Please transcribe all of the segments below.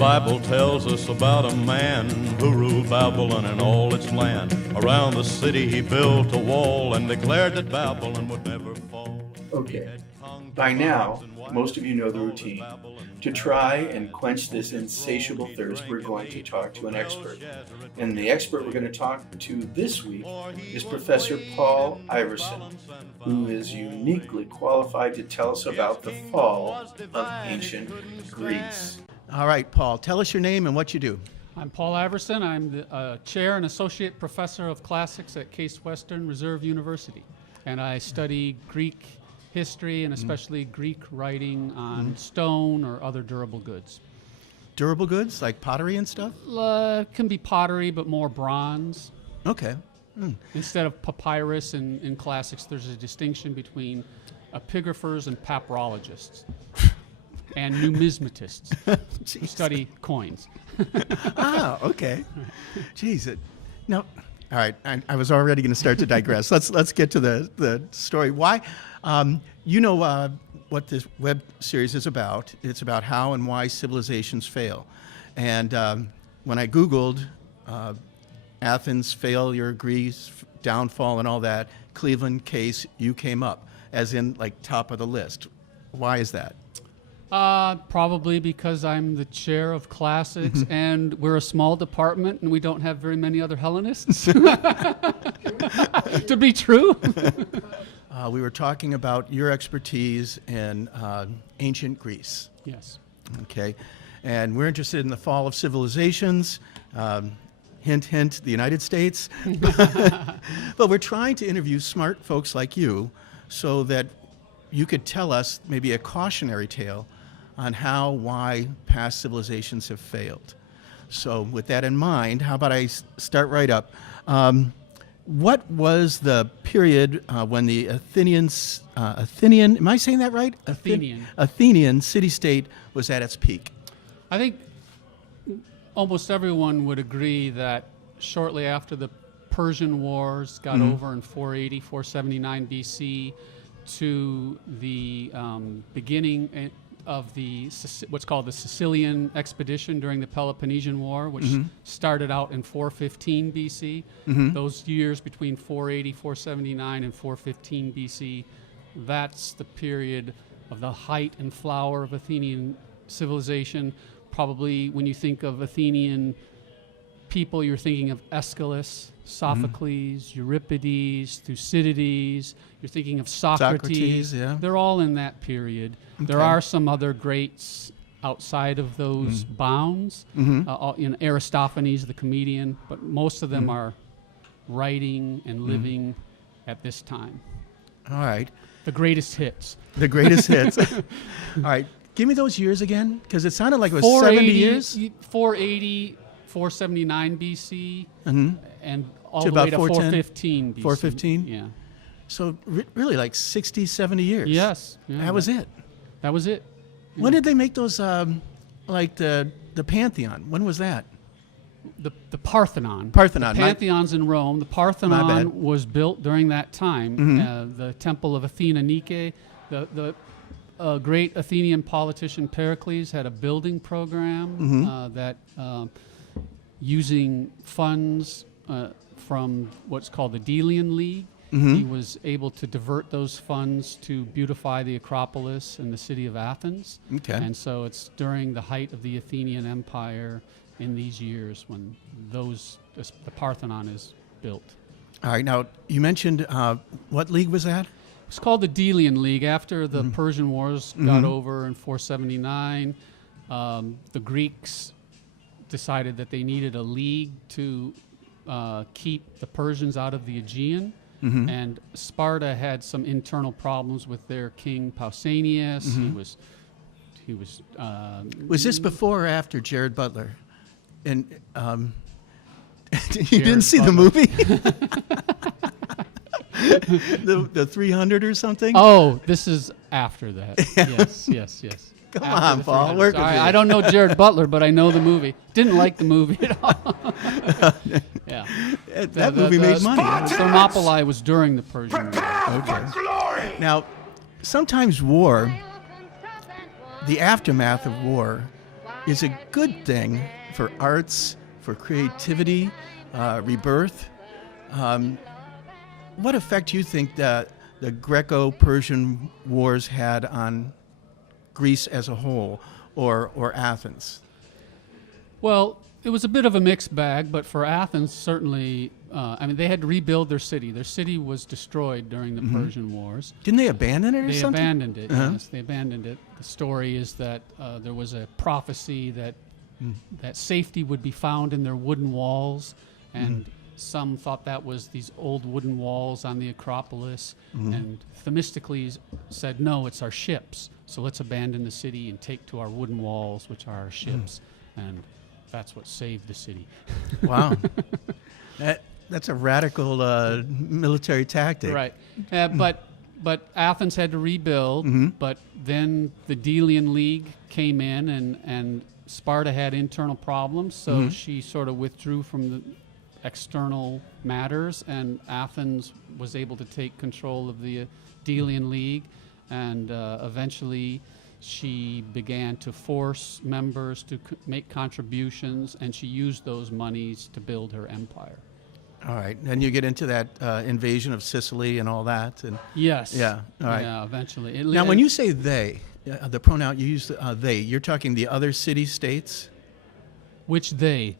Bible tells us about a man who ruled Babylon and all its land. Around the city he built a wall and declared that Babylon would never fall. Okay, by now, most of you know the routine. To try and quench this insatiable thirst, we're going to talk to an expert. And the expert we're going to talk to this week is Professor Paul Iversen, who is uniquely qualified to tell us about the fall of ancient Greece. All right, Paul, tell us your name and what you do. I'm Paul Iversen. I'm the chair and associate professor of classics at Case Western Reserve University. And I study Greek history and especially Greek writing on stone or other durable goods. Durable goods, like pottery and stuff? Can be pottery, but more bronze. Okay. Instead of papyrus in classics, there's a distinction between epigraphers and papyrologists and numismatists who study coins. Okay. Jeez. Now, all right, I was already going to start to digress. Let's get to the story. Why? You know what this web series is about. It's about how and why civilizations fail. And when I Googled Athens failure, Greece downfall, and all that, Cleveland case, you came up as in like top of the list. Why is that? Probably because I'm the chair of classics and we're a small department and we don't have very many other Hellenists. To be true. We were talking about your expertise in ancient Greece. Yes. Okay. And we're interested in the fall of civilizations. Hint, hint, the United States. But we're trying to interview smart folks like you so that you could tell us maybe a cautionary tale on how, why past civilizations have failed. So with that in mind, how about I start right up? What was the period when the Athenian, am I saying that right? Athenian city-state was at its peak? I think almost everyone would agree that shortly after the Persian Wars got over in 480, 479 BC, to the beginning of what's called the Sicilian expedition during the Peloponnesian War, which started out in 415 BC. Those years between 480, 479, and 415 BC, that's the period of the height and flower of Athenian civilization. Probably when you think of Athenian people, you're thinking of Aeschylus, Sophocles, Euripides, Thucydides. You're thinking of Socrates. Yeah. They're all in that period. Okay. There are some other greats outside of those bounds. Aristophanes, the comedian, but most of them are writing and living at this time. All right. The greatest hits. The greatest hits. All right. Give me those years again, because it sounded like it was 70 years. 480, 479 BC, and all the way to 415 BC. 415? Yeah. So really like 60, 70 years. Yes. Yeah, that was it. That was it. Yeah. When did they make those, like the Pantheon? When was that? The Parthenon. Parthenon. The Pantheon's in Rome. The Parthenon was built during that time. The Temple of Athena Nike. The great Athenian politician Pericles had a building program that using funds from what's called the Delian League, he was able to divert those funds to beautify the Acropolis and the city of Athens. Okay. And so it's during the height of the Athenian Empire in these years when the Parthenon is built. All right. Now, you mentioned what league was that? It's called the Delian League. After the Persian Wars got over in 479, the Greeks decided that they needed a league to keep the Persians out of the Aegean. And Sparta had some internal problems with their king Pausanias. He was. Was this before or after Jared Butler? And you didn't see the movie? the 300 or something? Oh, this is after that. Yes. Come on, Paul. Work with me. I don't know Jared Butler, but I know the movie. Didn't like the movie at all. Yeah. That movie made money. Thermopylae was during the Persian War. Okay. Now, sometimes war, the aftermath of war, is a good thing for arts, for creativity, rebirth. What effect do you think that the Greco-Persian wars had on Greece as a whole, or Athens? Well, it was a bit of a mixed bag, but for Athens, certainly, I mean, they had to rebuild their city. Their city was destroyed during the Persian Wars. Didn't they abandon it or They something? abandoned it, yes, they abandoned it. The story is that there was a prophecy that that safety would be found in their wooden walls, and some thought that was these old wooden walls on the Acropolis, and Themistocles said, no, it's our ships, so let's abandon the city and take to our wooden walls, which are our ships, and that's what saved the city. Wow. That's a radical military tactic. Right. But Athens had to rebuild, but then the Delian League came in, and Sparta had internal problems, so she sort of withdrew from the external matters, and Athens was able to take control of the Delian League, and eventually she began to force members to make contributions, and she used those monies to build her empire. All right. And you get into that invasion of Sicily and all that. And Yes. Yeah. All right. Yeah, eventually. Now, when you say they, the pronoun you use they, you're talking the other city-states? Which they?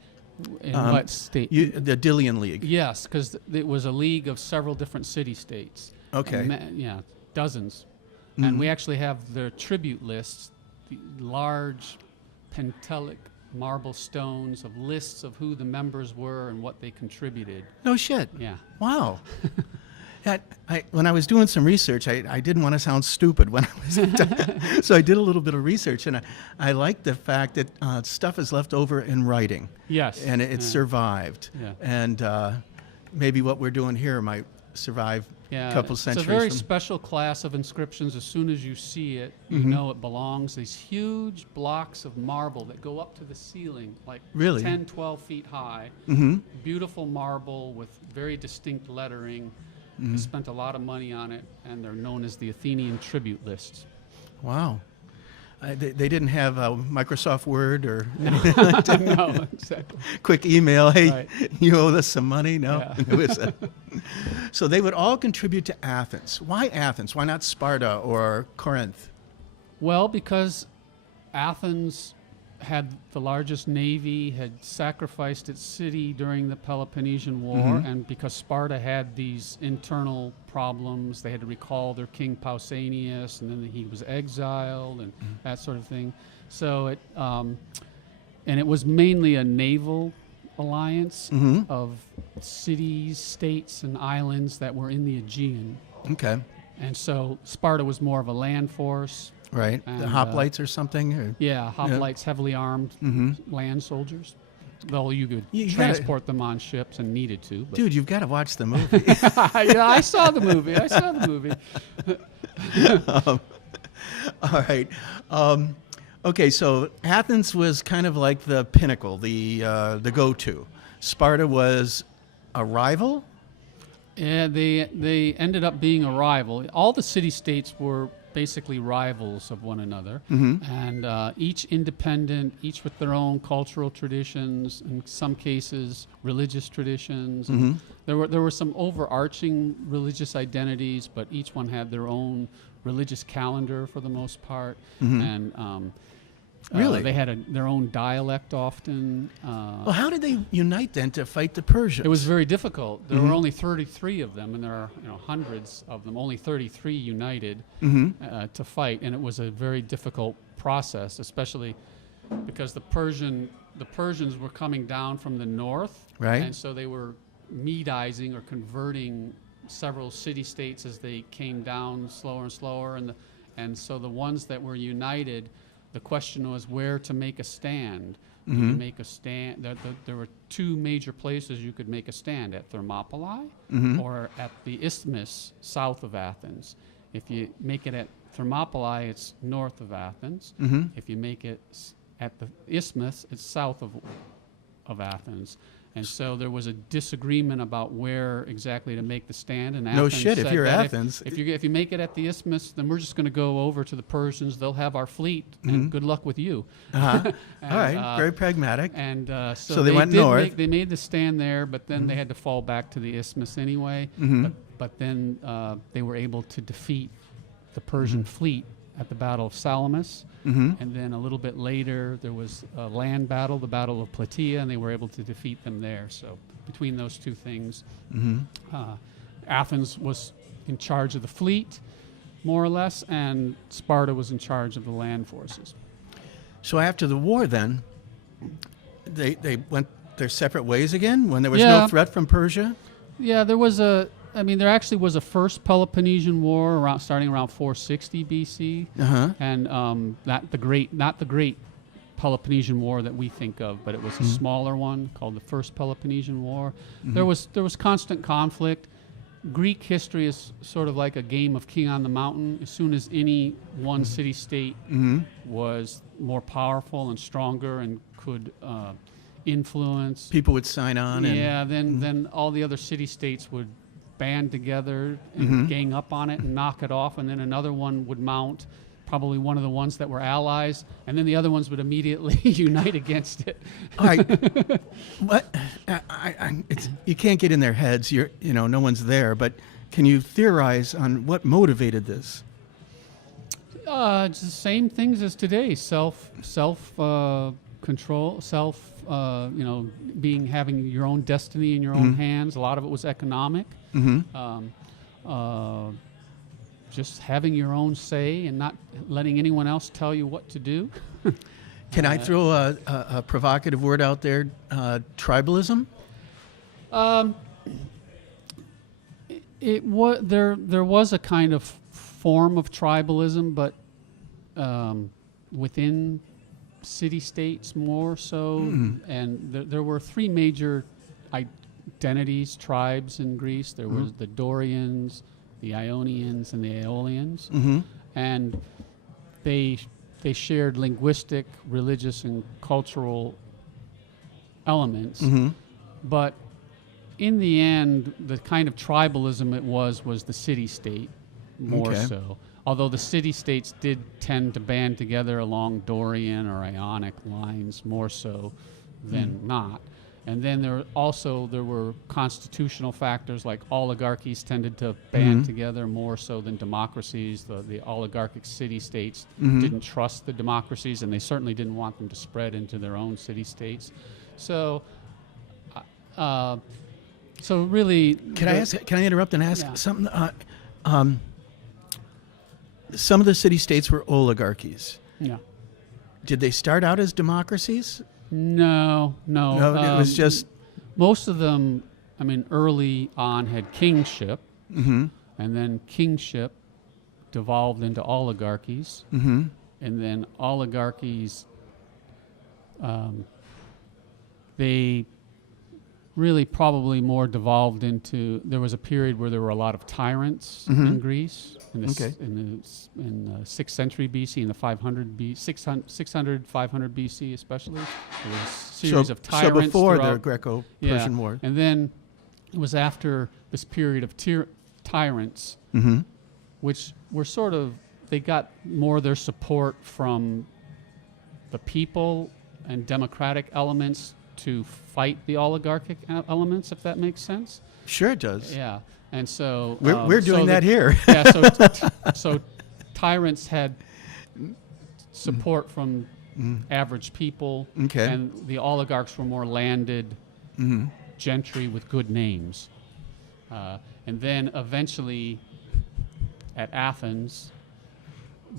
In what state? The Delian League. Yes, because it was a league of several different city-states. Okay. Yeah, dozens. And we actually have their tribute lists, the large pentelic marble stones of lists of who the members were and what they contributed. No shit. Yeah. Wow. When I was doing some research, I didn't want to sound stupid when I was so I did a little bit of research, and I like the fact that stuff is left over in writing. Yes. And it survived. Yeah. And maybe what we're doing here might survive a couple centuries. It's a very special class of inscriptions. As soon as you see it, you know it belongs. These huge blocks of marble that go up to the ceiling, like Really? 10, 12 feet high. Beautiful marble with very distinct lettering. They spent a lot of money on it, and they're known as the Athenian tribute lists. Wow. They didn't have Microsoft Word or No, exactly. quick email, hey, Right. you owe us some money? No. Yeah. It was so they would all contribute to Athens. Why Athens? Why not Sparta or Corinth? Well, because Athens had the largest navy, had sacrificed its city during the Peloponnesian War, and because Sparta had these internal problems, they had to recall their king Pausanias, and then he was exiled, and that sort of thing. So and it was mainly a naval alliance of cities, states, and islands that were in the Aegean. Okay. And so Sparta was more of a land force. Right. And, The hoplites or something? Or? Yeah, hoplites, heavily armed land soldiers. Well, you could You gotta- transport them on ships and needed to. But Dude, you've got to watch the movie. yeah, I saw the movie. All right. Okay, so Athens was kind of like the pinnacle, the go-to. Sparta was a rival? Yeah, they ended up being a rival. All the city-states were basically rivals of one another, and each independent, each with their own cultural traditions, in some cases religious traditions. And there were some overarching religious identities, but each one had their own religious calendar for the most part, and Really? they had their own dialect often. Well, how did they unite then to fight the Persians? It was very difficult. There were only 33 of them, and there are hundreds of them. Only 33 united to fight, and it was a very difficult process, especially because the Persians were coming down from the north, Right. and so they were Medizing or converting several city-states as they came down slower and slower, and so the ones that were united, the question was where to make a stand. You could make a stand. There were two major places you could make a stand, at Thermopylae or at the Isthmus south of Athens. If you make it at Thermopylae, it's north of Athens. If you make it at the Isthmus, it's south of Athens. And so there was a disagreement about where exactly to make the stand. And No Athens shit, if said you're that Athens. if you make it at the isthmus, then we're just going to go over to the Persians. They'll have our fleet, and good luck with you. Uh-huh. And, All right, very pragmatic. And So they went north. They made the stand there, but then they had to fall back to the isthmus anyway. But then they were able to defeat the Persian fleet at the Battle of Salamis. And then a little bit later, there was a land battle, the Battle of Plataea, and they were able to defeat them there. So between those two things, Athens was in charge of the fleet, more or less, and Sparta was in charge of the land forces. So after the war, then, they went their separate ways again when there was no threat from Persia? Yeah, there actually was a first Peloponnesian War starting around 460 BC, and not the great Peloponnesian War that we think of, but it was a smaller one called the First Peloponnesian War. There was constant conflict. Greek history is sort of like a game of King on the Mountain. As soon as any one city-state was more powerful and stronger and could influence, people would sign on. Then all the other city-states would band together and gang up on it and knock it off, and then another one would mount, probably one of the ones that were allies, and then the other ones would immediately unite against it. All right, what? You can't get in their heads. No one's there. But can you theorize on what motivated this? It's the same things as today: self control, having your own destiny in your own hands. A lot of it was economic. Just having your own say and not letting anyone else tell you what to do. Can I throw a provocative word out there? Tribalism? There was a kind of form of tribalism, but within city-states more so. And there were three major identities, tribes in Greece. There was the Dorians, the Ionians, and the Aeolians, and they shared linguistic, religious, and cultural elements. But in the end, the kind of tribalism it was the city-state more so. Although the city-states did tend to band together along Dorian or Ionic lines more so than not. And then there were constitutional factors, like oligarchies tended to band together more so than democracies. The oligarchic city-states didn't trust the democracies, and they certainly didn't want them to spread into their own city-states. So really... Can I interrupt and ask something? Some of the city-states were oligarchies. Yeah. Did they start out as democracies? No. It was just... Most of them, early on had kingship, and then kingship devolved into oligarchies, and then oligarchies, they really probably more devolved into... There was a period where there were a lot of tyrants in Greece in the 6th century BC, in the 600, 500 BC especially. There was a series of tyrants. So before throughout, the Greco-Persian War. And then it was after this period of tyrants, which were sort of... They got more of their support from the people and democratic elements to fight the oligarchic elements, if that makes sense. Sure it does. Yeah, and so... We're doing that here. So tyrants had support from average people, and the oligarchs were more landed gentry with good names. And then eventually, at Athens,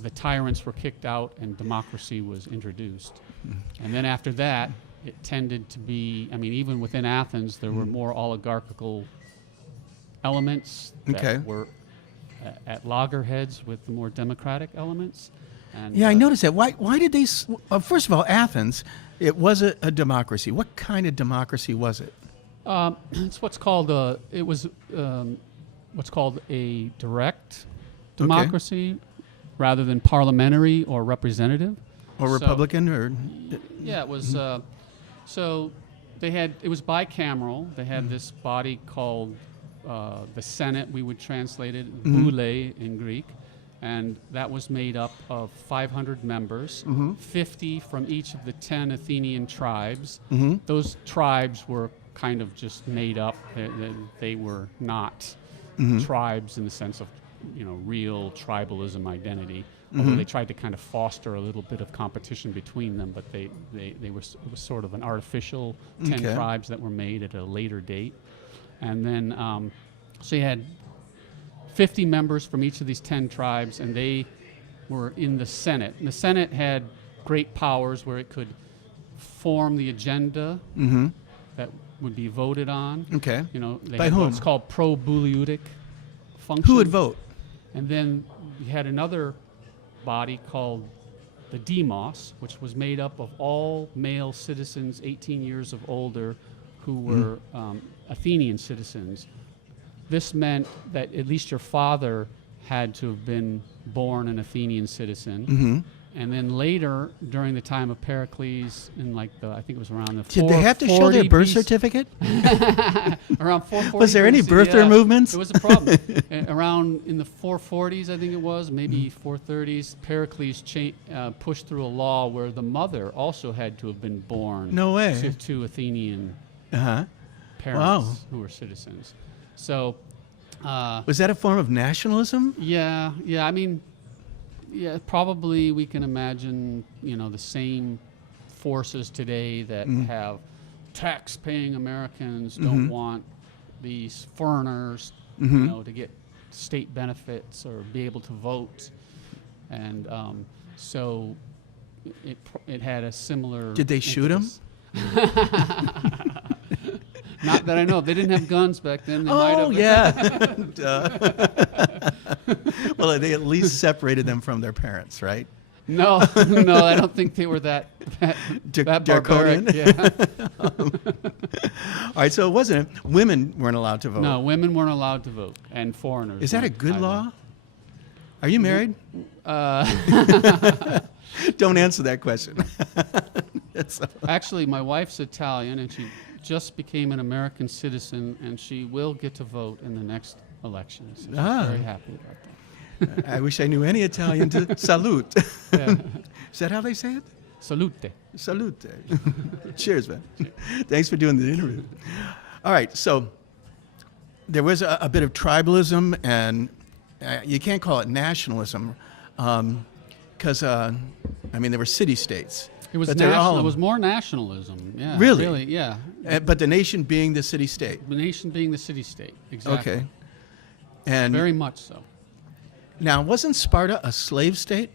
the tyrants were kicked out and democracy was introduced. And then after that, it tended to be, even within Athens, there were more oligarchical elements that were at loggerheads with the more democratic elements. And, I noticed that. Why did they... first of all, Athens, it was a democracy. What kind of democracy was it? It's what's called a direct democracy rather than parliamentary or representative. Or Republican, or... Yeah, it was... So It was bicameral. They had this body called the Senate, we would translate it, boule in Greek, and that was made up of 500 members, 50 from each of the 10 Athenian tribes. Those tribes were kind of just made up. They were not tribes in the sense of, real tribalism identity. Although they tried to kind of foster a little bit of competition between them, but it was sort of an artificial 10 tribes that were made at a later date. And then, so you had 50 members from each of these 10 tribes, and they were in the Senate. And the Senate had great powers where it could form the agenda that would be voted on. Okay. They By had whom? what's called pro-buleutic function. Who would vote? And then you had another body called the demos, which was made up of all male citizens 18 years of older who were Athenian citizens. This meant that at least your father had to have been born an Athenian citizen. And then later, during the time of Pericles, in I think it was around the Did they have to show their birth certificate? Around 440. Was there any birther movements? It was a problem. Around in the 440s, I think it was, maybe 430s, Pericles pushed through a law where the mother also had to have been born No way. to Athenian Uh-huh. parents who were citizens. So, Was that a form of nationalism? yeah. I mean, yeah, probably we can imagine, the same forces today that have tax-paying Americans don't want these foreigners, to get state benefits or be able to vote, and so it had a similar. Did they shoot them? Not that I know. They didn't have guns back then. They might have. Yeah. Well, they at least separated them from their parents, right? No, I don't think they were that Draconian? barbaric. Yeah. All right, so it wasn't. Women weren't allowed to vote. No, women weren't allowed to vote, and foreigners. Is that a weren't good either. law? Are you married? Don't answer that question. Actually, my wife's Italian, and she just became an American citizen, and she will get to vote in the next election. So she's very happy about that. I wish I knew any Italian to salute. Yeah. Is that how they say it? Salute. Salute. Cheers, man. Thanks for doing the interview. All right, so there was a bit of tribalism, and you can't call it nationalism, because there were city-states. It was but they're all- It was more nationalism. Yeah. Really? Yeah. But the nation being the city-state. The nation being the city-state. Exactly. Okay. And Very much so. now, wasn't Sparta a slave state?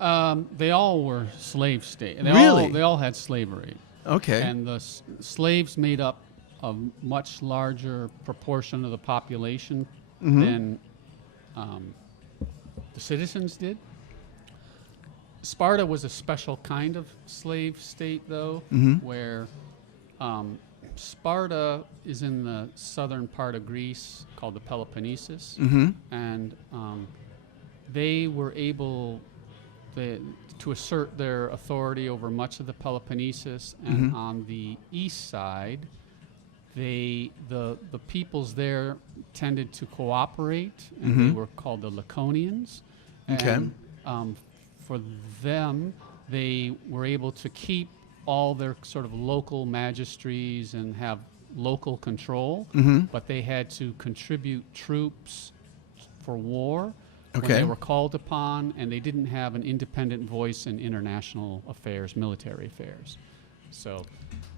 They all were slave state. Really? They all had slavery. Okay. And the slaves made up a much larger proportion of the population than the citizens did. Sparta was a special kind of slave state, though, where Sparta is in the southern part of Greece called the Peloponnesus, and they were able to assert their authority over much of the Peloponnesus, and on the east side, the peoples there tended to cooperate, and they were called the Laconians. Okay. And, for them, they were able to keep all their sort of local magistries and have local control, but they had to contribute troops for war when Okay. they were called upon, and they didn't have an independent voice in international affairs, military affairs. So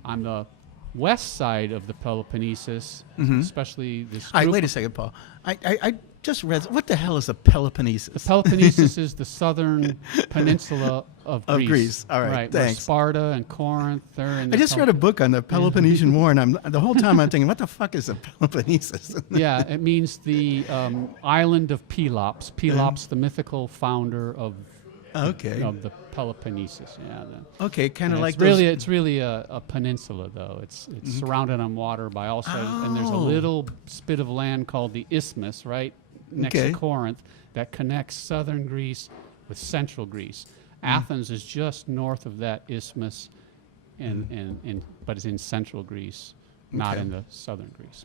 on the west side of the Peloponnesus, especially this group Wait a second, Paul. I just read, what the hell is a Peloponnesus? The Peloponnesus is the southern peninsula of Greece. Of Greece. All right, where thanks. Sparta and Corinth. They're in I just read a book on the Peloponnesian War, and the whole time I'm thinking, what the fuck is a Peloponnesus? Yeah, it means the island of Pelops. Pelops, the mythical founder of Okay. of the Peloponnesus. Yeah. Okay, kind of And like it's really a peninsula, though. It's surrounded on water by all sides, and there's a Oh. little spit of land called the isthmus, right next Okay. to Corinth, that connects southern Greece with central Greece. Athens is just north of that isthmus, but it's in central Greece, not Okay. in the southern Greece.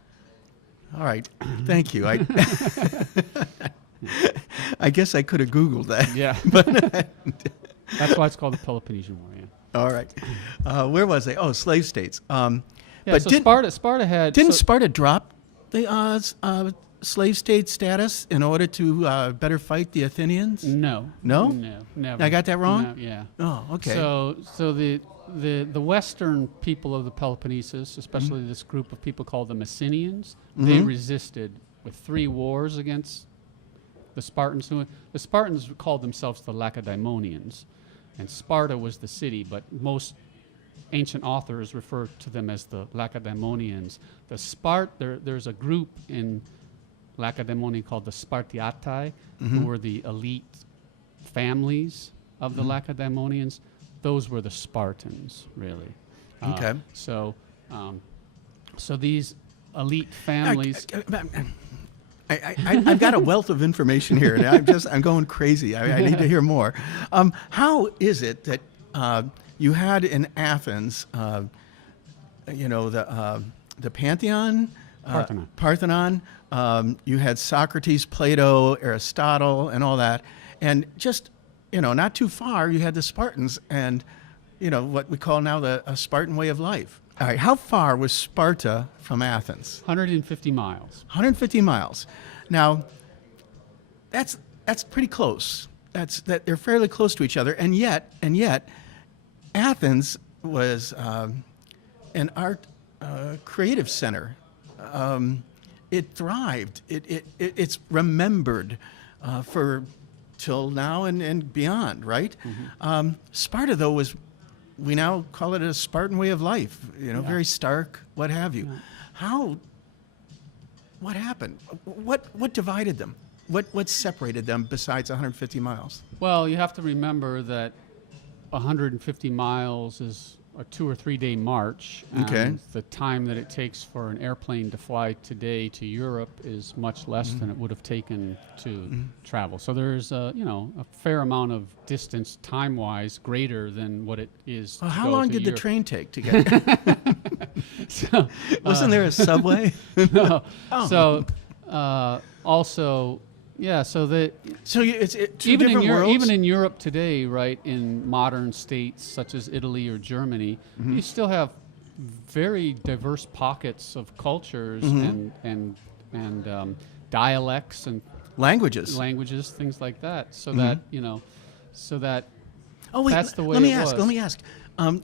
All right. Thank you. I guess I could have Googled that. Yeah. That's why it's called the Peloponnesian War. Yeah. All right. Where was I? Oh, slave states. Yeah. But So Sparta had. didn't so- Sparta drop the slave state status in order to better fight the Athenians? No. No? No. Never. I got that wrong? No, yeah. Oh, okay. So the Western people of the Peloponnesus, especially this group of people called the Messenians, they resisted with 3 wars against the Spartans. The Spartans called themselves the Lacedaemonians, and Sparta was the city, but most ancient authors refer to them as the Lacedaemonians. There's a group in Lacedaemonia called the Spartiatai, who were the elite families of the Lacedaemonians. Those were the Spartans, really. Okay. So these elite families. I've got a wealth of information here, and I'm going crazy. I need to hear more. How is it that you had in Athens, the Pantheon, Parthenon. You had Socrates, Plato, Aristotle, and all that, and just not too far, you had the Spartans, and what we call now a Spartan way of life. All right, how far was Sparta from Athens? 150 miles. 150 miles. Now, that's pretty close. That they're fairly close to each other, and yet, Athens was an art creative center. It thrived. It's remembered for till now and beyond, right? Mm-hmm. Sparta, though, we now call it a Spartan way of life. Very stark, what have you. Yeah. What happened? What divided them? What separated them besides 150 miles? Well, you have to remember that 150 miles is a 2 or 3 day march. Okay. And the time that it takes for an airplane to fly today to Europe is much less than it would have taken to travel. So there's a fair amount of distance time-wise greater than what it is. Well, to how go long to did the Europe. train take to get there? So, Wasn't there a subway? no. Oh. So also, yeah. So it's two even different worlds? even in Europe today, right, in modern states such as Italy or Germany, you still have very diverse pockets of cultures and dialects and languages, things like that. So that Oh wait, that's the way let me it ask. was. Let me ask.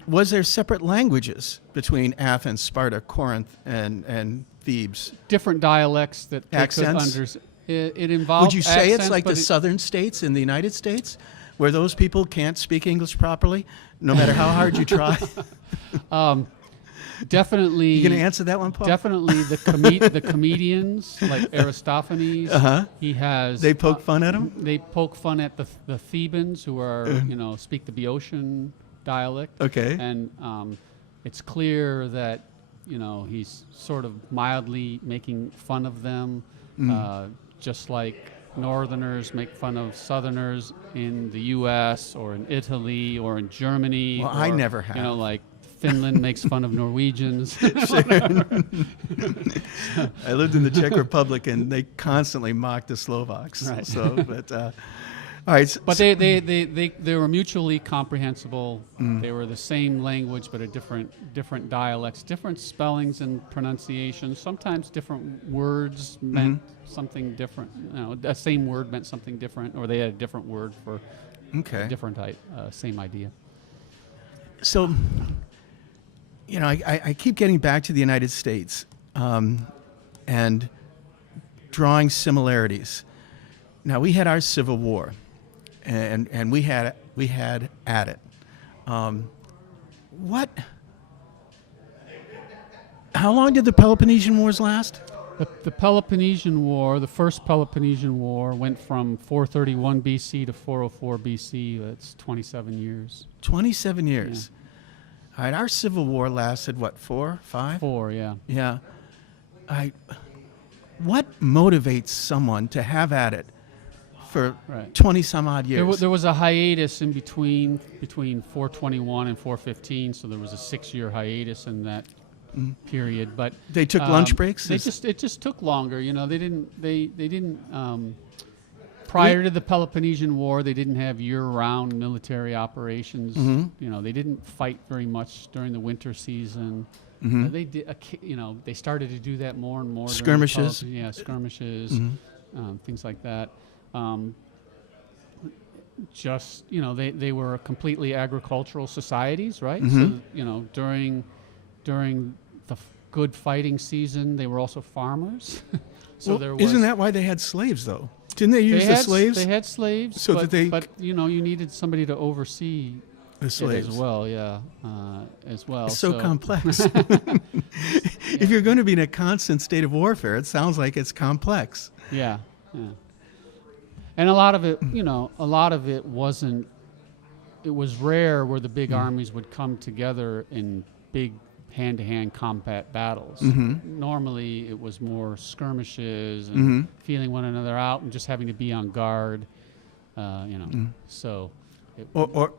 Was there separate languages between Athens, Sparta, Corinth, and Thebes? different dialects that they could Accents? understand. It involved. Would you say it's accents, like but the southern states in the United States, where those people can't speak English properly, no matter how hard you try? Definitely. You going to answer that one, Paul? Definitely the comedians like Aristophanes. He has. They poke fun at him? They poke fun at the Thebans who are speak the Boeotian dialect. Okay. And it's clear that he's sort of mildly making fun of them, just like Northerners make fun of Southerners in the U.S. or in Italy or in Germany. Well, or, I never have. Like Finland makes fun of Norwegians. I lived in the Czech Republic, and they constantly mocked the Slovaks. Right. All right. But they were mutually comprehensible. They were the same language, but a different dialects, different spellings and pronunciations. Sometimes different words meant something different. A same word meant something different, or they had a different word for a different same idea. So, I keep getting back to the United States and drawing similarities. Now, we had our Civil War. And we had at it. How long did the Peloponnesian Wars last? The Peloponnesian War, the first Peloponnesian War, went from 431 BC to 404 BC. That's 27 years. 27 years. Yeah. All right, our Civil War lasted, 4, 5? 4, yeah. Yeah. What motivates someone to have at it for Right. 20 some odd years. There was a hiatus in between 421 and 415, so there was a 6-year hiatus in that period. But They took lunch breaks? It just took longer. You know, they didn't. Prior to the Peloponnesian War, they didn't have year-round military operations. You know, they didn't fight very much during the winter season. They did. You know, they started to do that more and more. Skirmishes. Skirmishes, things like that. Just, you know, they were completely agricultural societies, right? So, you know, during the good fighting season, they were also farmers. So there was. Isn't that why they had slaves, though? Didn't they use the slaves? They had slaves, So but, that they but you know, you needed somebody to oversee the slaves it as well. Yeah, as well. It's so complex. If you're going to be in a constant state of warfare, it sounds like it's complex. Yeah. And a lot of it, you know, wasn't. It was rare where the big armies would come together in big hand-to-hand combat battles. Normally, it was more skirmishes and feeling one another out and just having to be on guard. You know, so. Or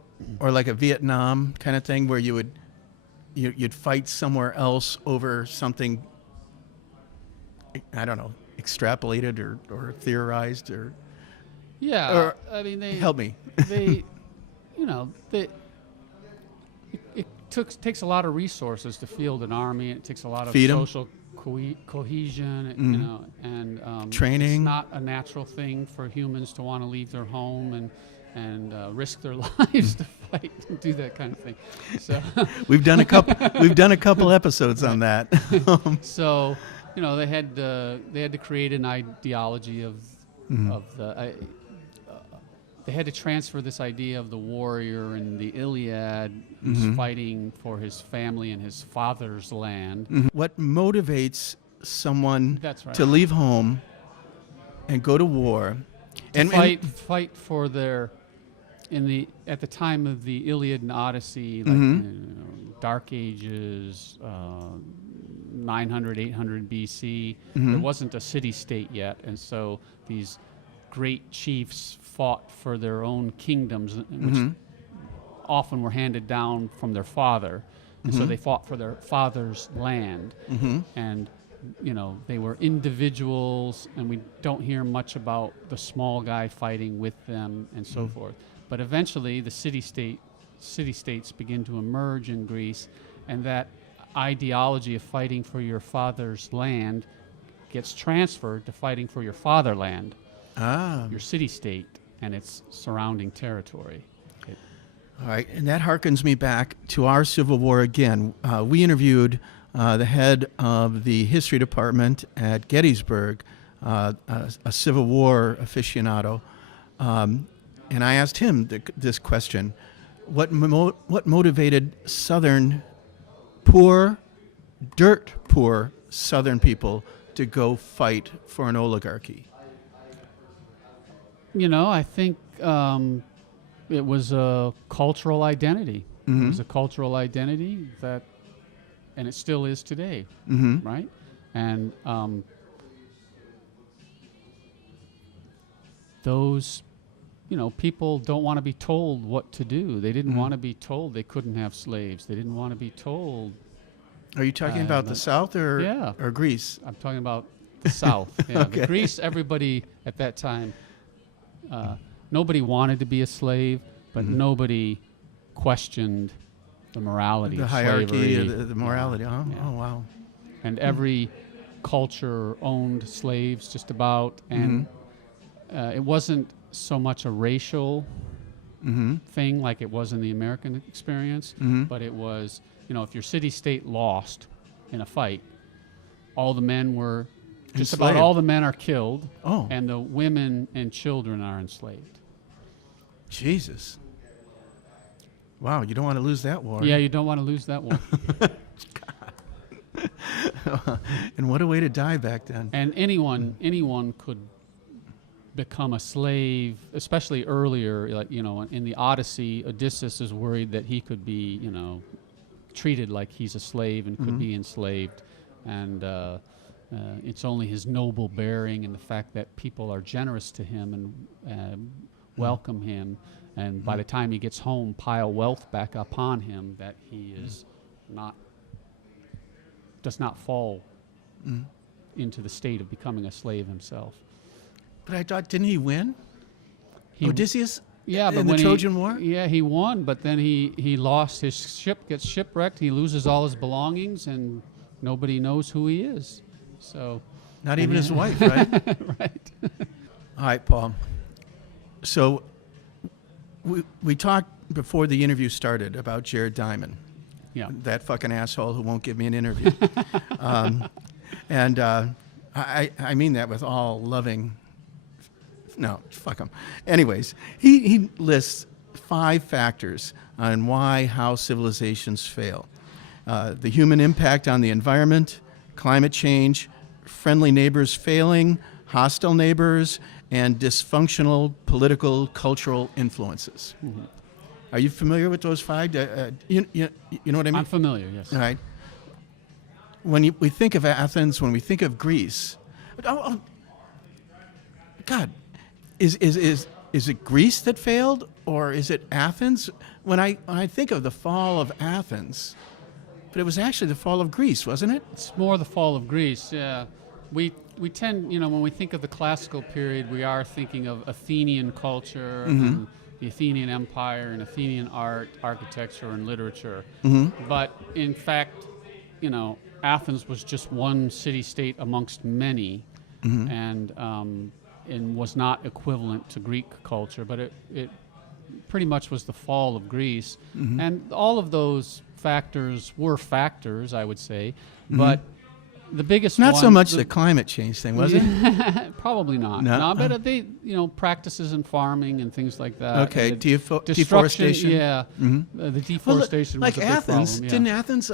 like a Vietnam kind of thing where you'd fight somewhere else over something, I don't know, extrapolated or theorized or. Yeah, or, I mean, help me. They, you know, it takes a lot of resources to field an army. It takes a lot of social cohesion, you know, and training. It's not a natural thing for humans to want to leave their home and risk their lives to fight and do that kind of thing. So we've done a couple episodes on that. So, you know, they had to create an ideology of the. They had to transfer this idea of the warrior in the Iliad who's fighting for his family and his father's land. What motivates someone That's right. to leave home and go to war and fight for their at the time of the Iliad and Odyssey, like you know, Dark Ages, 900, 800 BC. There wasn't a city-state yet, and so these great chiefs fought for their own kingdoms, which often were handed down from their father, and so they fought for their father's land. And you know, they were individuals, and we don't hear much about the small guy fighting with them and so forth. But eventually, the city-states begin to emerge in Greece, and that ideology of fighting for your father's land gets transferred to fighting for your fatherland. Your city-state and its surrounding territory. All right, and that harkens me back to our Civil War again. We interviewed the head of the history department at Gettysburg, a Civil War aficionado, and I asked him this question: what motivated Southern dirt poor Southern people to go fight for an oligarchy? You know, I think it was a cultural identity. It was a cultural identity that, and it still is today, right? And those, you know, people don't want to be told what to do. They didn't want to be told they couldn't have slaves. They didn't want to be told. Are you talking about the South or Greece? I'm talking about the South. Yeah. Okay. Greece, everybody at that time, nobody wanted to be a slave, but nobody questioned the morality The of hierarchy, slavery. the morality. Oh, oh, wow. And every culture owned slaves just about, and it wasn't so much a racial thing like it was in the American experience, but it was, you know, if your city-state lost in a fight, all the men were, just Enslaved. about all the men are killed, Oh. and the women and children are enslaved. Jesus. Wow, you don't want to lose that war. Yeah, you don't want to lose that war. And what a way to die back then. And anyone could become a slave, especially earlier. Like, you know, in the Odyssey, Odysseus is worried that he could be, you know, treated like he's a slave and could be enslaved, and it's only his noble bearing and the fact that people are generous to him and welcome him, and by the time he gets home, pile wealth back upon him, that he is does not fall into the state of becoming a slave himself. But I thought, didn't he win? He Odysseus? Yeah, but in the when Trojan War? Yeah, he won, but then he lost his ship, gets shipwrecked, he loses all his belongings, and nobody knows who he is. So not even his wife, right? Right. All right, Paul. So we talked before the interview started about Jared Diamond. Yeah. That fucking asshole who won't give me an interview. And I mean that with all loving. No, fuck him. Anyways, he lists 5 factors on how civilizations fail. The human impact on the environment, climate change, friendly neighbors failing, hostile neighbors, and dysfunctional political, cultural influences. Mm-hmm. Are you familiar with those 5? You know what I mean? I'm familiar, yes. All right. When we think of Athens, when we think of Greece, God, is it Greece that failed, or is it Athens? When I think of the fall of Athens, but it was actually the fall of Greece, wasn't it? It's more the fall of Greece. Yeah, we tend, when we think of the classical period, we are thinking of Athenian culture, and the Athenian Empire, and Athenian art, architecture, and literature. But in fact, Athens was just one city-state amongst many, and was not equivalent to Greek culture, but it pretty much was the fall of Greece. And all of those factors were factors, I would say, but the biggest not one, so much the climate change thing, was it? Probably not. No, but they, practices in farming and things like that. Okay, destruction. deforestation. Yeah, the deforestation like was a big Athens, problem. Yeah. didn't Athens?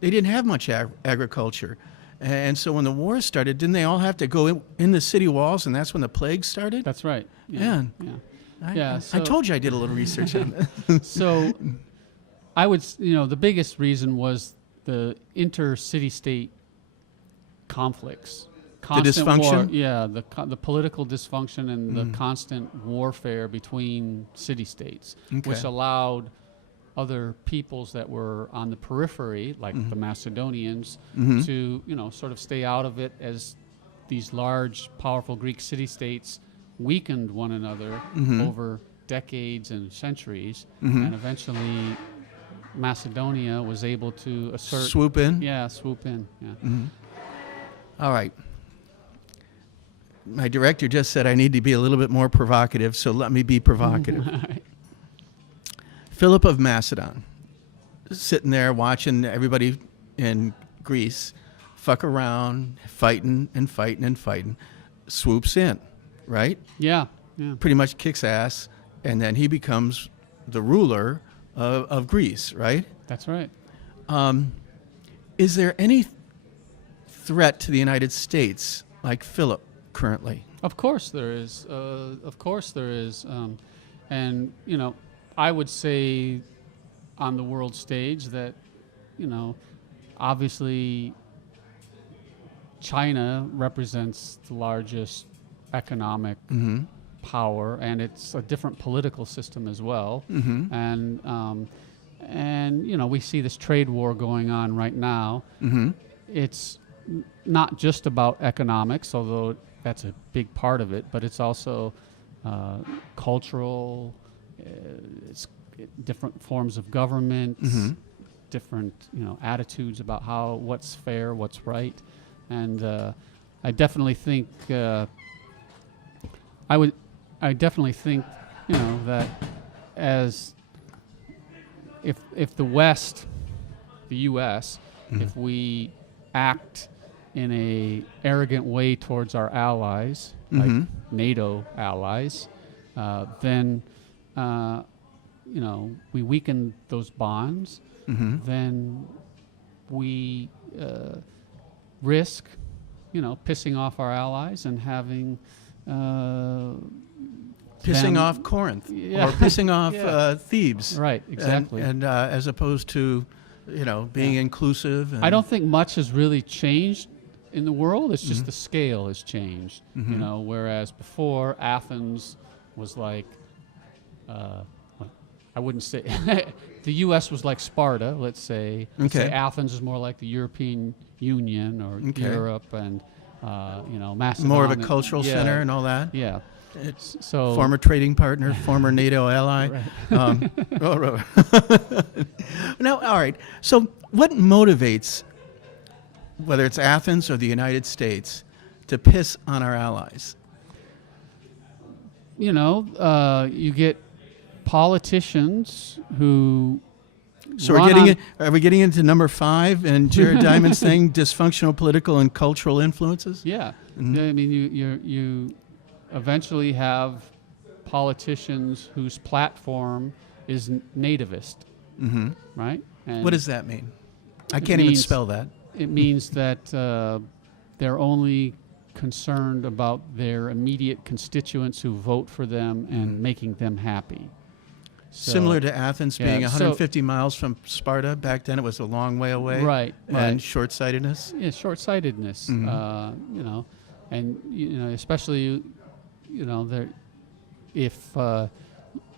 They didn't have much agriculture, and so when the war started, didn't they all have to go in the city walls, and that's when the plague started? That's right. Yeah. I told you I did a little research on that. So, I would, the biggest reason was the inter-city-state conflicts. Constant dysfunction? war, yeah, the political dysfunction and the constant warfare between city-states, which allowed other peoples that were on the periphery, like the Macedonians, to sort of stay out of it, as these large, powerful Greek city-states weakened one another over decades and centuries, and eventually Macedonia was able to swoop in. Yeah, swoop in. Yeah. All right. My director just said I need to be a little bit more provocative, so let me be provocative. Right. Philip of Macedon, sitting there watching everybody in Greece fuck around, fighting, swoops in, right? Yeah. Pretty much kicks ass, and then he becomes the ruler of Greece, right? That's right. Is there any threat to the United States like Philip currently? Of course there is. And, I would say on the world stage that, obviously China represents the largest economic power, and it's a different political system as well. And we see this trade war going on right now. It's not just about economics, although that's a big part of it, but it's also cultural. It's different forms of government, different attitudes about what's fair, what's right, and I definitely think that as if the West, the U.S., if we act in a arrogant way towards our allies, like NATO allies, then we weaken those bonds. Then we risk, pissing off our allies and having pissing off Corinth or pissing off Thebes. Right, exactly. And as opposed to, being inclusive. And I don't think much has really changed in the world. It's just the scale has changed. You know, whereas before Athens was like, I wouldn't say the U.S. was like Sparta. Let's say. Let's say Athens is more like the European Union or Europe, and you know, Macedonia. More of a cultural center and all that. Yeah. It's So former trading partner, former NATO ally. Right. Now, all right. So, what motivates, whether it's Athens or the United States, to piss on our allies? you know, you get politicians who. So are we getting into number 5 and Jared Diamond's thing, dysfunctional political and cultural influences? Yeah. I mean, you eventually have politicians whose platform is nativist, right? And What does that mean? I can't even spell that. It means that they're only concerned about their immediate constituents who vote for them and making them happy. So, Similar to Athens being yeah, 150 miles from Sparta. Back then it was a long way away. Right. And short-sightedness. Yeah, short-sightedness. You know, and you know, especially, you know, there, if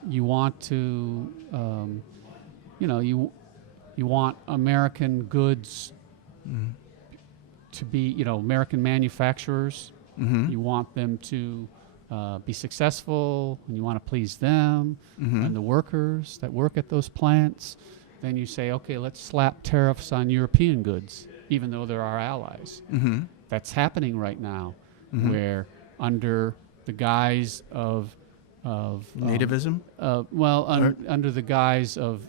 you want to, you know, you want American goods to be, you know, American manufacturers. You want them to be successful, and you want to please them and the workers that work at those plants. Then you say, okay, let's slap tariffs on European goods, even though they're our allies. That's happening right now, where under the guise of Nativism? Under the guise of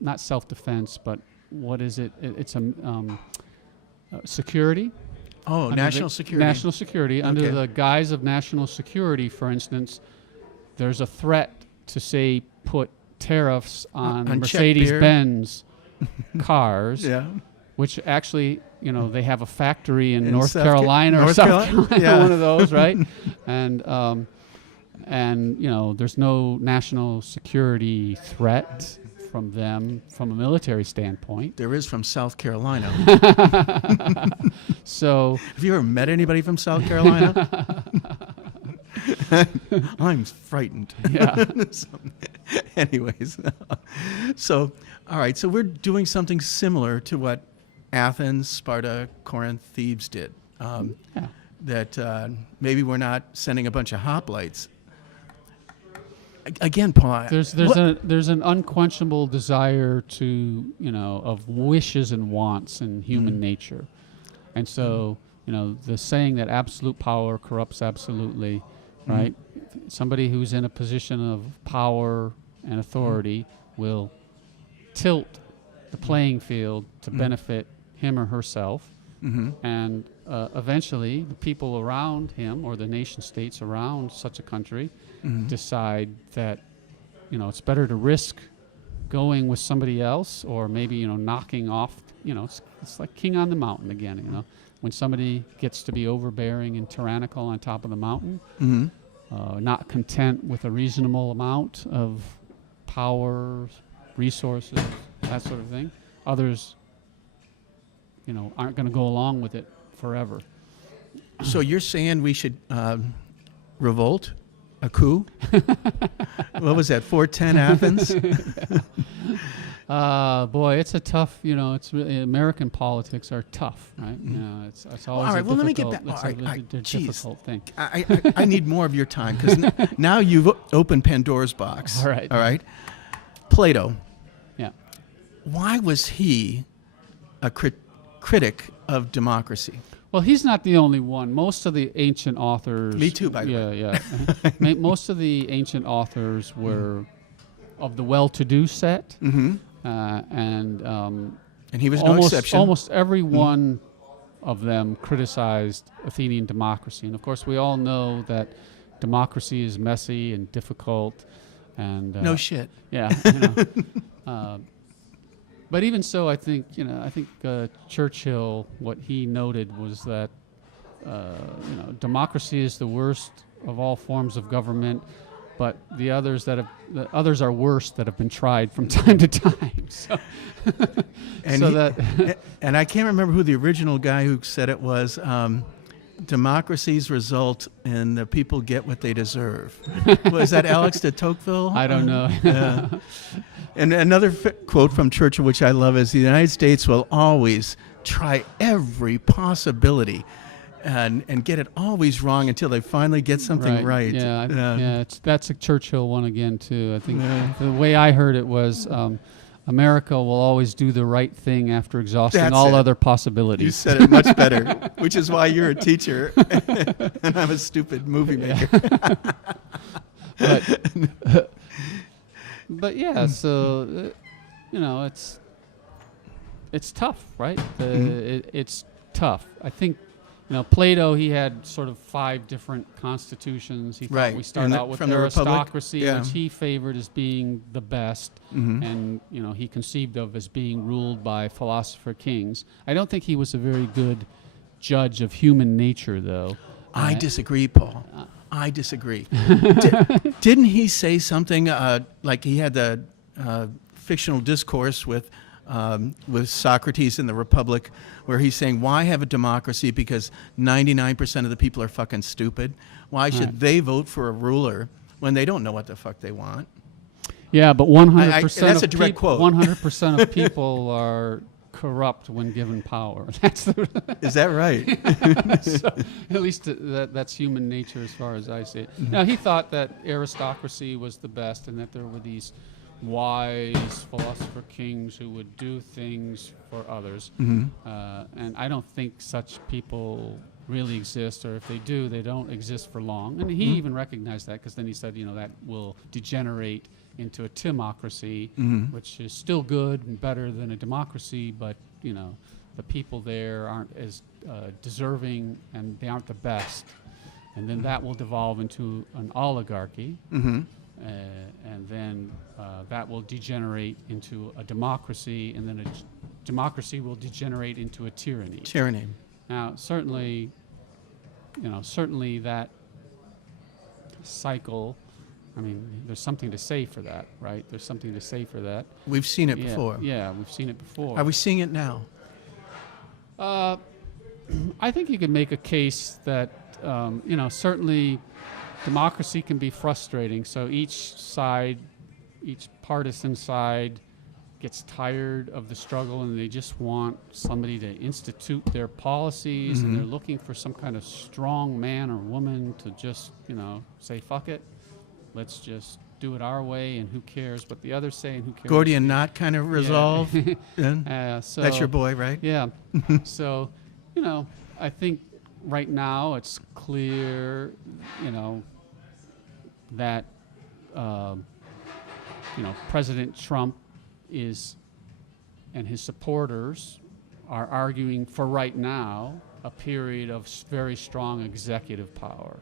not self-defense, but what is it? It's security. Oh, national security. National security. Under the guise of national security, for instance, there's a threat to, say, put tariffs on Mercedes-Benz cars, which actually, you know, they have a factory in North Carolina or South Carolina, one of those, right? And you know, there's no national security threat from them from a military standpoint. There is from South Carolina. So, have you ever met anybody from South Carolina? I'm frightened. Yeah. Anyways, so all right, so we're doing something similar to what Athens, Sparta, Corinth, Thebes did. That maybe we're not sending a bunch of hoplites. Again, Paul, there's an unquenchable desire to, you know, of wishes and wants in human nature, and so you know, the saying that absolute power corrupts absolutely, right? Somebody who's in a position of power and authority will tilt the playing field to benefit him or herself, and eventually the people around him or the nation states around such a country decide that, you know, it's better to risk going with somebody else, or maybe, you know, knocking off, you know, it's like King on the Mountain again, you know, when somebody gets to be overbearing and tyrannical on top of the mountain, not content with a reasonable amount of power, resources, that sort of thing. Others, you know, aren't going to go along with it forever. So you're saying we should revolt? A coup? What was that, 410 Athens? Boy, it's a tough, you know, it's really, American politics are tough, right? You know, it's always a let me get difficult, back. it's a difficult thing. I need more of your time, because now you've opened Pandora's box. All right. All right. Plato. Yeah. Why was he a critic of democracy? Well, he's not the only one. Most of the ancient authors... Me too, by the way. Yeah. Most of the ancient authors were of the well-to-do set. And he was no exception. Almost every one of them criticized Athenian democracy. And, of course, we all know that democracy is messy and difficult. And no shit. Yeah. You know, but even so, I think Churchill, what he noted was that you know, democracy is the worst of all forms of government, but the others are worse that have been tried from time to time. So, and I can't remember who the original guy who said it was. Democracies result in the people get what they deserve. Was that Alex de Tocqueville? I don't know. Yeah. And another quote from Churchill, which I love, is the United States will always try every possibility and get it always wrong until they finally get something right. Yeah, that's a Churchill one again, too. I think the way I heard it was America will always do the right thing after exhausting all other possibilities. You said it much better, which is why you're a teacher and I'm a stupid movie maker. But yeah, so it's tough, right? It's tough. I think Plato, he had sort of 5 different constitutions. He thought we start out with aristocracy, which he favored as being the best, and he conceived of as being ruled by philosopher kings. I don't think he was a very good judge of human nature, though. I disagree, Paul. I disagree. Didn't he say something like he had the fictional discourse with Socrates in the Republic, where he's saying, why have a democracy? Because 99% of the people are fucking stupid. Why should they vote for a ruler when they don't know what the fuck they want? Yeah, but 100% that's a direct quote. 100% of people are corrupt when given power. Is that right? So, at least that's human nature as far as I see it. Now, he thought that aristocracy was the best and that there were these wise philosopher kings who would do things for others. And I don't think such people really exist, or if they do, they don't exist for long. And he even recognized that, because then he said, that will degenerate into a timocracy, which is still good and better than a democracy, but the people there aren't as deserving and they aren't the best. And then that will devolve into an oligarchy. And then that will degenerate into a democracy, and then a democracy will degenerate into a tyranny. Now, certainly that cycle, I mean, there's something to say for that, right? There's something to say for that. We've seen it before. Yeah, we've seen it before. Are we seeing it now? I think you could make a case that, certainly democracy can be frustrating. So each partisan side gets tired of the struggle, and they just want somebody to institute their policies, and they're looking for some kind of strong man or woman to just, say, fuck it, let's just do it our way, and who cares what the others say, and who cares. Gordian knot kind of resolve. So that's your boy, right? Yeah. So, I think right now it's clear, that President Trump and his supporters are arguing for right now a period of very strong executive power.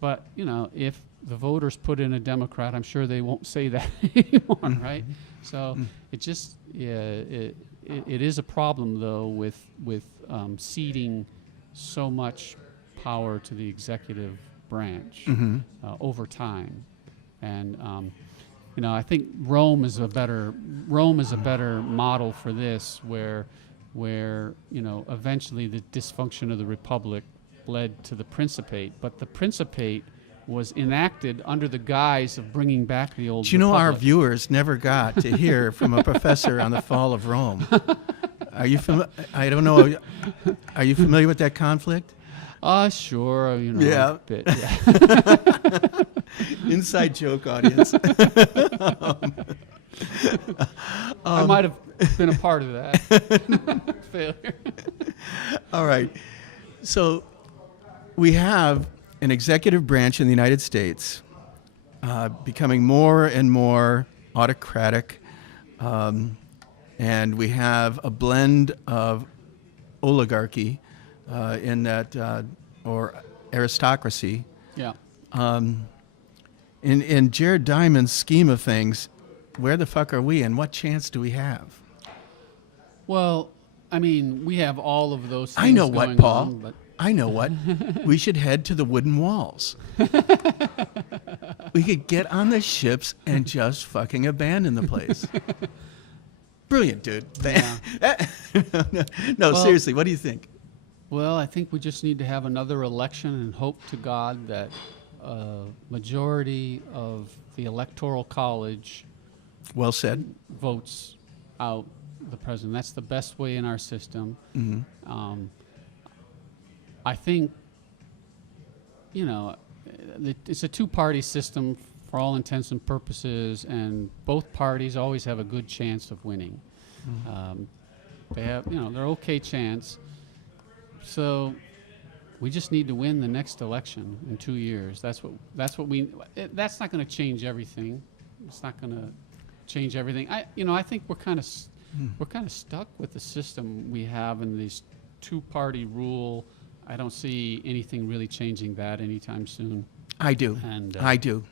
But if the voters put in a Democrat, I'm sure they won't say that anymore, right? So it just it is a problem, though, with ceding so much power to the executive branch over time. And I think Rome is a better model for this, where eventually the dysfunction of the Republic led to the Principate, but the Principate was enacted under the guise of bringing back the old Republic. Our viewers never got to hear from a professor on the fall of Rome. Are you I don't know. Are you familiar with that conflict? Sure. Yeah. A bit, yeah. Inside joke, audience. I might have been a part of that failure. All right. So we have an executive branch in the United States becoming more and more autocratic, and we have a blend of oligarchy in that, or aristocracy. Yeah. In Jared Diamond's scheme of things, where the fuck are we, and what chance do we have? Well, I mean, we have all of those things I know going what, Paul. on, but I know what. We should head to the wooden walls. we could get on the ships and just fucking abandon the place. Brilliant, dude. No, Well, seriously, what do you think? Well, I think we just need to have another election and hope to God that majority of the Electoral College Well said. votes out the president. That's the best way in our system. I think, it's a two-party system for all intents and purposes, and both parties always have a good chance of winning. They have, they're okay chance. So we just need to win the next election in 2 years. That's what we. That's not going to change everything. It's not going to change everything. I think we're kind of stuck with the system we have in this two-party rule. I don't see anything really changing that anytime soon. I do. And I do.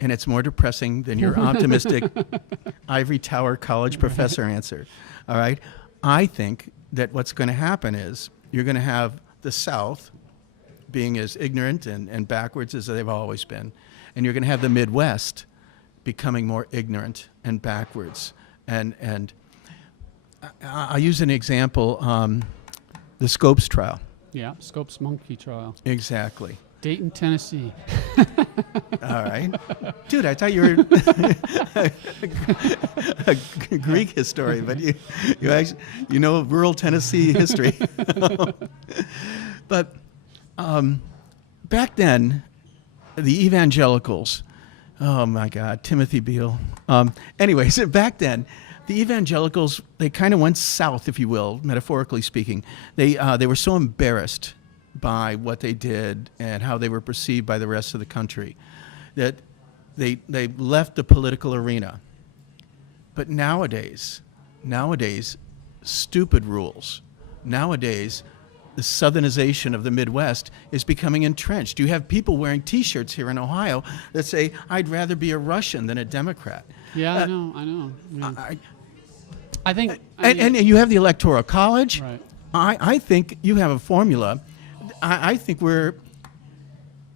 And it's more depressing than your optimistic ivory tower college professor answer. All right? I think that what's going to happen is you're going to have the South being as ignorant and backwards as they've always been. And you're going to have the Midwest becoming more ignorant and backwards. And I'll use an example, the Scopes trial. Yeah, Scopes monkey trial. Exactly. Dayton, Tennessee. All right. Dude, I thought you were a Greek historian, but you actually, rural Tennessee history. But back then, the evangelicals, oh my God, Timothy Beale. Anyways, back then, the evangelicals, they kind of went south, if you will, metaphorically speaking. They were so embarrassed by what they did and how they were perceived by the rest of the country that they left the political arena. But nowadays, stupid rules. Nowadays, the southernization of the Midwest is becoming entrenched. You have people wearing T-shirts here in Ohio that say, "I'd rather be a Russian than a Democrat." Yeah, I know. I think... And you have the Electoral College. Right. I think you have a formula. I think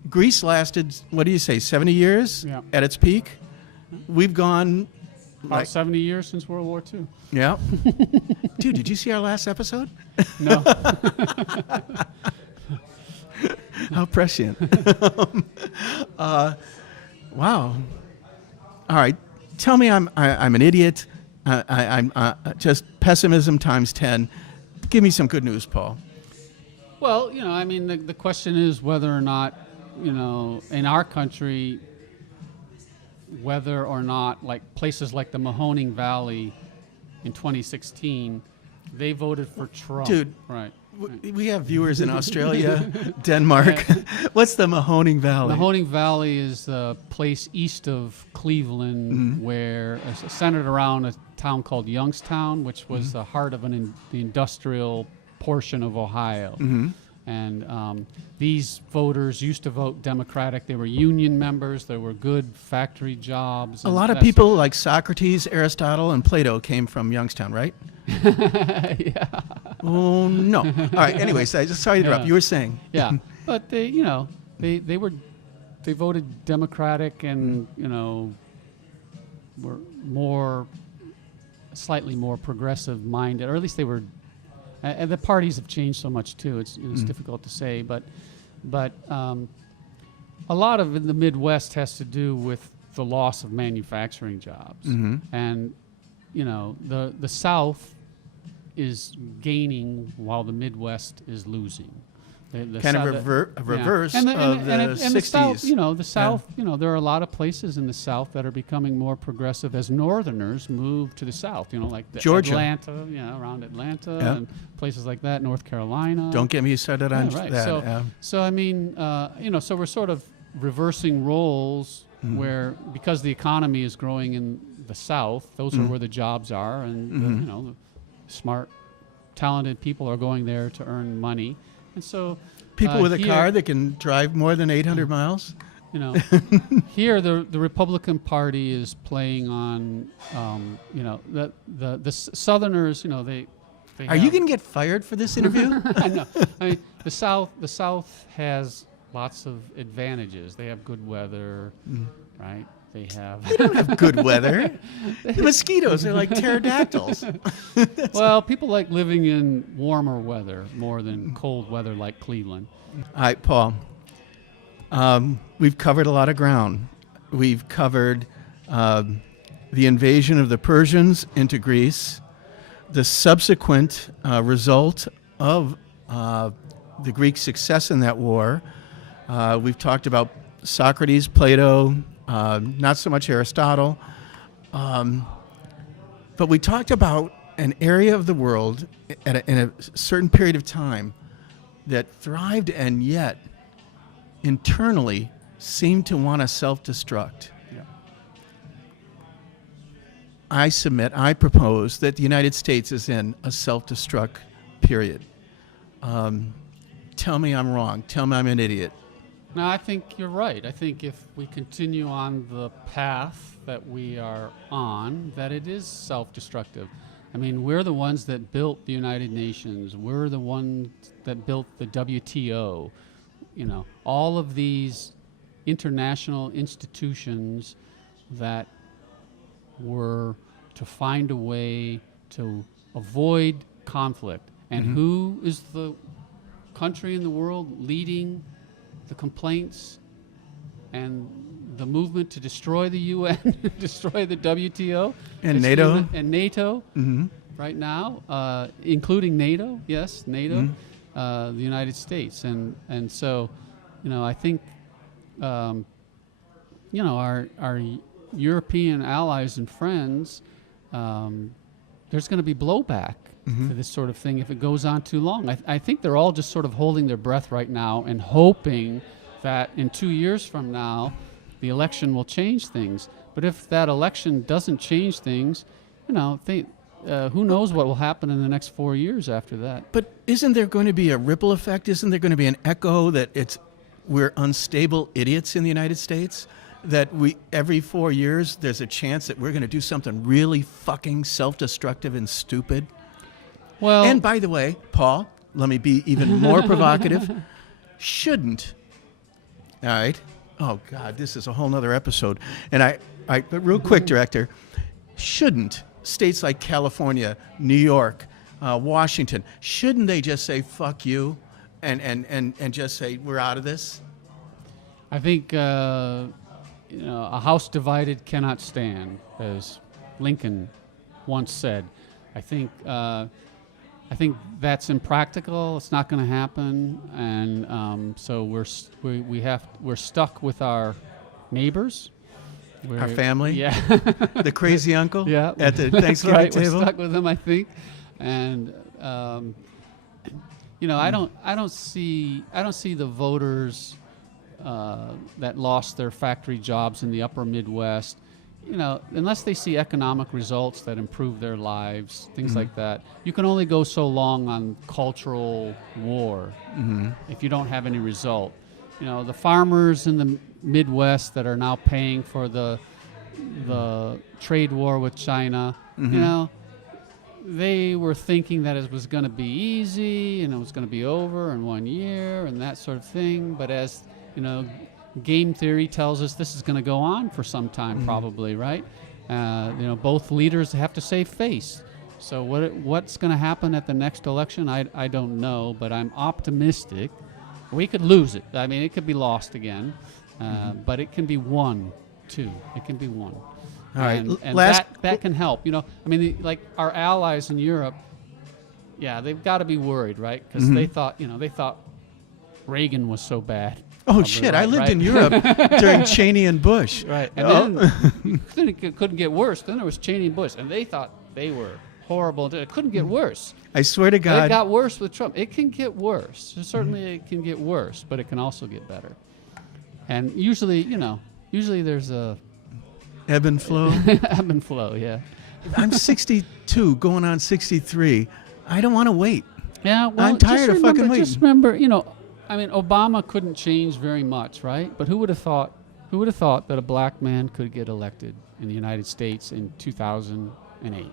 Greece lasted, what do you say, 70 years at its peak? We've gone... About 70 years since World War II. Yeah. Dude, did you see our last episode? No. How prescient. Wow. All right. Tell me I'm an idiot. I'm just pessimism times 10. Give me some good news, Paul. Well, the question is whether or not, in our country, whether or not, like places like the Mahoning Valley in 2016, they voted for Trump. Dude, right. We have viewers in Australia, Denmark. What's the Mahoning Valley? Mahoning Valley is a place east of Cleveland where it's centered around a town called Youngstown, which was the heart of the industrial portion of Ohio. And these voters used to vote Democratic. They were union members. There were good factory jobs. A lot of people like Socrates, Aristotle, and Plato came from Youngstown, right? Yeah. Oh, no. All right. Anyways, sorry to interrupt. You were saying. Yeah. But they voted Democratic and, were slightly more progressive minded, or at least they were. And the parties have changed so much too. It's difficult to say, but a lot of the Midwest has to do with the loss of manufacturing jobs, and the South is gaining while the Midwest is losing. Kind of a reverse of the 60s. The South, the South, there are a lot of places in the South that are becoming more progressive as Northerners move to the South, like Georgia. Atlanta, around Atlanta and places like that, North Carolina. Don't get me started on right. that. So we're sort of reversing roles where, because the economy is growing in the South, those are where the jobs are, and the smart, talented people are going there to earn money. And so people with a car that can drive more than 800 miles? Here the Republican Party is playing on, the Southerners, they are you going to get fired for this interview? I know. I mean, the South has lots of advantages. They have good weather, right? They have. They don't have good weather. The mosquitoes are like pterodactyls. Well, people like living in warmer weather more than cold weather like Cleveland. All right, Paul. We've covered a lot of ground. We've covered the invasion of the Persians into Greece, the subsequent result of the Greek success in that war. We've talked about Socrates, Plato, not so much Aristotle. But we talked about an area of the world in a certain period of time that thrived and yet internally seemed to want to self-destruct. Yeah. I propose that the United States is in a self-destruct period. Tell me I'm wrong. Tell me I'm an idiot. No, I think you're right. I think if we continue on the path that we are on, that it is self-destructive. I mean, we're the ones that built the United Nations. We're the ones that built the WTO. You know, all of these international institutions that were to find a way to avoid conflict. And who is the country in the world leading the complaints and the movement to destroy the UN, destroy the WTO, and NATO, right now, including NATO. Yes, NATO, the United States, and so, you know, I think, you know, our European allies and friends, there's going to be blowback for this sort of thing if it goes on too long. I think they're all just sort of holding their breath right now and hoping that in 2 years from now, the election will change things. But if that election doesn't change things, you know, who knows what will happen in the next 4 years after that. But isn't there going to be a ripple effect? Isn't there going to be an echo that we're unstable idiots in the United States? That every 4 years there's a chance that we're going to do something really fucking self-destructive and stupid? Well, and by the way, Paul, let me be even more provocative. Shouldn't, all right? Oh God, this is a whole nother episode. And but real quick, Director, shouldn't states like California, New York, Washington, shouldn't they just say fuck you and just say we're out of this? I think you know, a house divided cannot stand, as Lincoln once said. I think that's impractical. It's not going to happen, and so we're stuck with our neighbors, our family, yeah, the crazy uncle, yeah, at the Thanksgiving right. table. We're stuck with them, I think, and you know, I don't see the voters that lost their factory jobs in the upper Midwest, you know, unless they see economic results that improve their lives, things like that. You can only go so long on cultural war if you don't have any result. You know, the farmers in the Midwest that are now paying for the trade war with China, you know, they were thinking that it was going to be easy and it was going to be over in 1 year and that sort of thing. But as, you know, game theory tells us this is going to go on for some time, probably, right? You know, both leaders have to save face. So what's going to happen at the next election, I don't know, but I'm optimistic. We could lose it. I mean, it could be lost again, but it can be won, too. It can be won. All right. And that can help. You know, I mean, like our allies in Europe, yeah, they've got to be worried, right? Because they thought Reagan was so bad. Oh, shit, I lived in Europe during Cheney and Bush. Right, and then it couldn't get worse. Then there was Cheney and Bush, and they thought they were horrible. It couldn't get worse. I swear to God. It got worse with Trump. It can get worse. Certainly it can get worse, but it can also get better. And usually, you know, there's a... Ebb and flow? Ebb and flow, yeah. I'm 62, going on 63. I don't want to wait. Yeah, well, I'm tired of fucking waiting. Just remember, you know, I mean, Obama couldn't change very much, right? But who would have thought that a black man could get elected in the United States in 2008?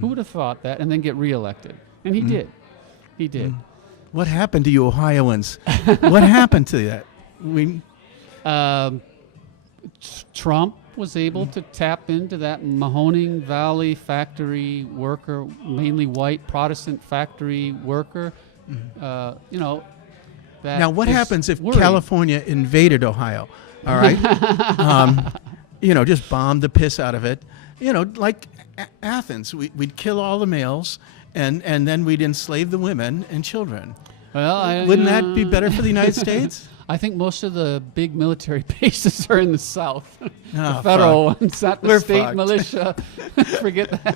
Who would have thought that, and then get reelected? And he did. He did. What happened to you Ohioans? What happened to that? Trump was able to tap into that Mahoning Valley factory worker, mainly white Protestant factory worker. You know, that Now, what is happens if worrying. California invaded Ohio? All right, you know, just bombed the piss out of it. You know, like Athens, we'd kill all the males, and then we'd enslave the women and children. Well, Wouldn't that be better for the United States? I think most of the big military bases are in the South. Oh, The federal fuck. ones, not the We're state fucked. militia. Forget that.